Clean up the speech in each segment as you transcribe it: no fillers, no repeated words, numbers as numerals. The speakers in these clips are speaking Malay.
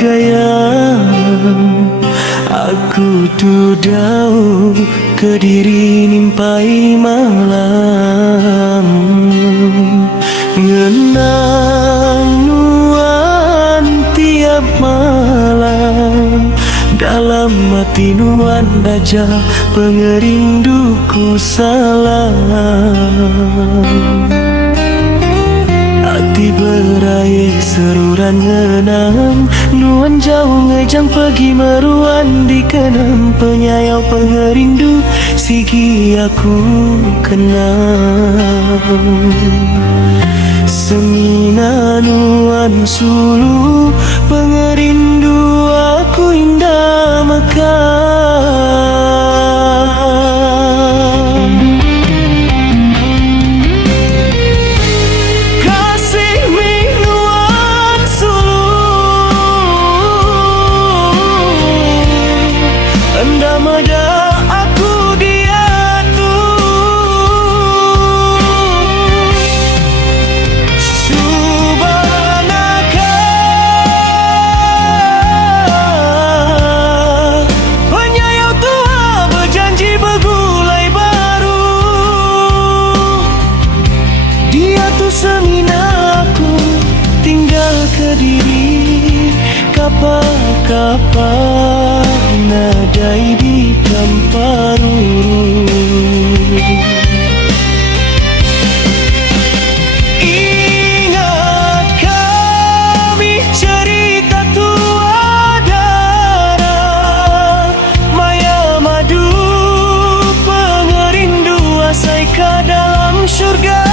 gaya aku dudau Kediri nimpai malam Ngenang nuan tiap malam Dalam hati nuan aja pengerinduku salam Hati berai seruran ngenang Nuan jauh ngejang pergi meruan dikenang Penyayau pengerindu sigi aku kenang Semina nuan sulu pengerindu aku indah mekar Kediri kapal-kapal nadai di Kamparu Ingat kami cerita tua darah Maya madu pengerindu asai ke dalam syurga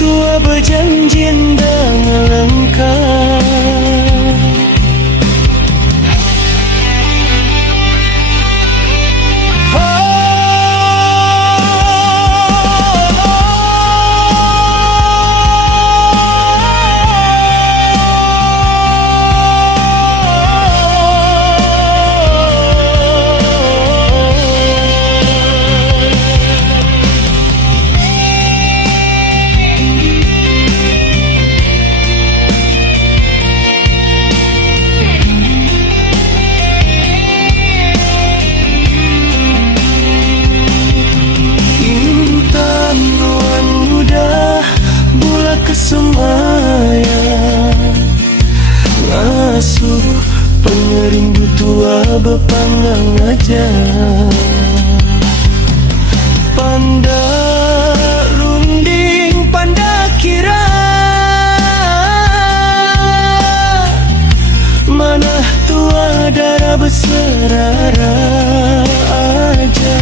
Tua berjanji dan lengkap Ngasuh pengerindu tua berpanggang aja Panda runding panda kira Mana tua darah berserara aja